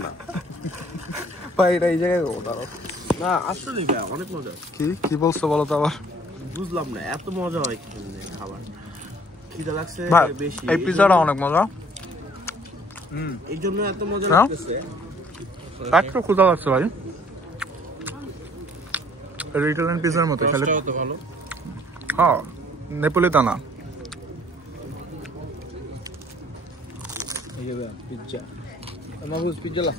না ভাই এটা এই জায়গায় দাঁড়াও না আসলে ভাই অনেক মজা কি বলছো বলো তো আবার বুঝলাম না এত মজা হয় কি খাবার খিদা লাগছে বেশি এই পিজাটা অনেক মজা এই জন্য এত মজা লাগতেছে একটু ক্ষুধা লাগছে ভাই ইটালিয়ান পিজার মতো খেলে তো ভালো হ্যাঁ নেপোলিতানা এই যে পিজ্জা আমাগো পিজ্জা লা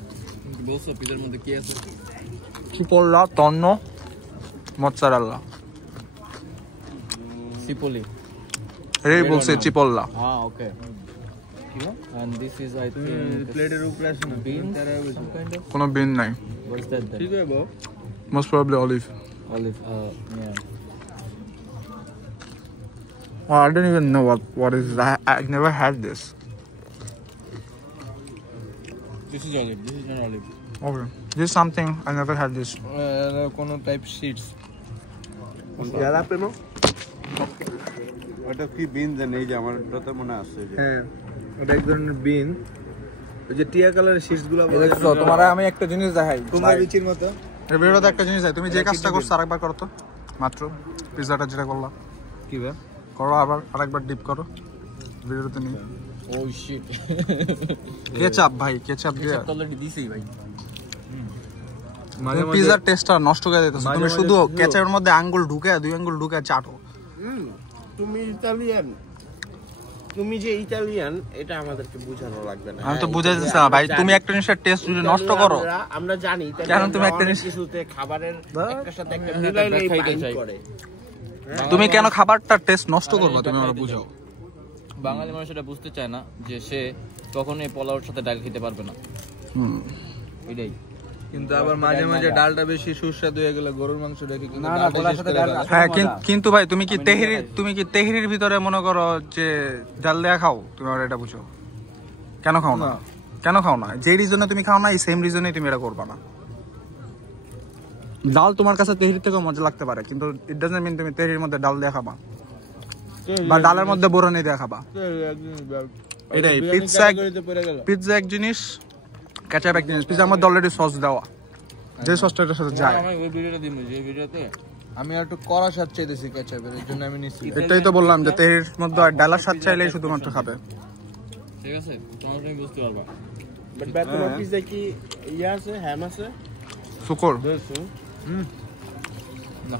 বলছো পিজার মধ্যে কি আছে চিপোল্লা টন্নো মোৎজারেলা সিপোলি এই বলছে চিপোল্লা okay and this is I think প্লেটের উপরে আছে না beans some kind of কোনো বিন নাই what is that ঠিক আছে bro most probably olive yeah well, I don't even know what is that. I never had this this is olive this is not olive okay this is something I never had this কোনো type Sheets jalapeno ওটা কি বিন জানি এই যে আমার তো মনে আছে হ্যাঁ ওটা এক ধরনের বিন ওই যে টিয়া কালারের শীটসগুলো দেখছো তোমারে আমি একটা জিনিস দেখাই কুমড়া বিচির মতো এই ভিডিওতে একটা জিনিস দেখাই তুমি যে কাজটা করছো আরেকবার করো তো মাত্র পিজাটা যেটা করলা কি ভাই করো আবার আরেকবার ডিপ করো ভিডিওতে নিয়ে ও শিট কেচাপ ভাই কেচাপ দিয়ে তো অলরেডি দিছেই ভাই মানে পিজার টেস্টটা নষ্ট করে দিতেছো তুমি শুধু কেচাপের মধ্যে আঙ্গুল ঢুকে দুই আঙ্গুল ঢুকে চাটো তুমি ইতালিয়ান তুমি যে ইতালিয়ান এটা আমাদেরকে বোঝানো লাগবে না আমি তো বুঝাইতেছি না ভাই তুমি একটা জিনিসের টেস্ট যদি নষ্ট করো আমরা জানি কেন তুমি একটা জিনিস কিছুতে খাবারের একটার সাথে একটা মিলাইলেই বাইন্ড করে তুমি কেন খাবারটার টেস্ট নষ্ট করবে তুমি আমাকে বুঝাও বাঙালি মানুষ এটা বুঝতে চায় না যে সে কখনোই পোলাওর সাথে ডাল খেতে পারবে না এটাই কিন্তু আবার মাঝে মাঝে ডালটা বেশি সুস্বাদু হয়ে গেলে গরুর মাংস রেখে কিন্তু হ্যাঁ কিন্তু ভাই তুমি কি তেহরির ভিতরে মনে করো যে ডাল দেয়া খাও তুমি আর এটা বুঝো কেন খাও না যে রিজনে তুমি খাও না এই সেম রিজনে তুমি এটা করবা না ডাল তোমার কাছে তেহরির থেকে মজা লাগতে পারে কিন্তু ইট ডাজন্ট মিন তুমি তেহরির মধ্যে ডাল দেয়া খাবা বা ডালের মধ্যে বোরনি দেয়া খাবা এটাই পিৎজা এক জিনিস কেচাপ এক জিনিস পিৎজার মধ্যে অলরেডি সস দেওয়া যে সসটা এটার সাথে যায় আমি ওই ভিডিওটা দিমু যে ভিডিওতে আমি একটু কড়া স্বাদ চাইতেছি কেচাপের এর জন্য আমি নিছি এটাই তো বললাম যে তেহরির মধ্যে ডালার স্বাদ চাইলেই শুধুমাত্র খাবে ঠিক আছে তোমরা তুমি বুঝতে পারবা বাট তোমার পিজ্জা কি ইয়া আছে হ্যাম আছে শুকর না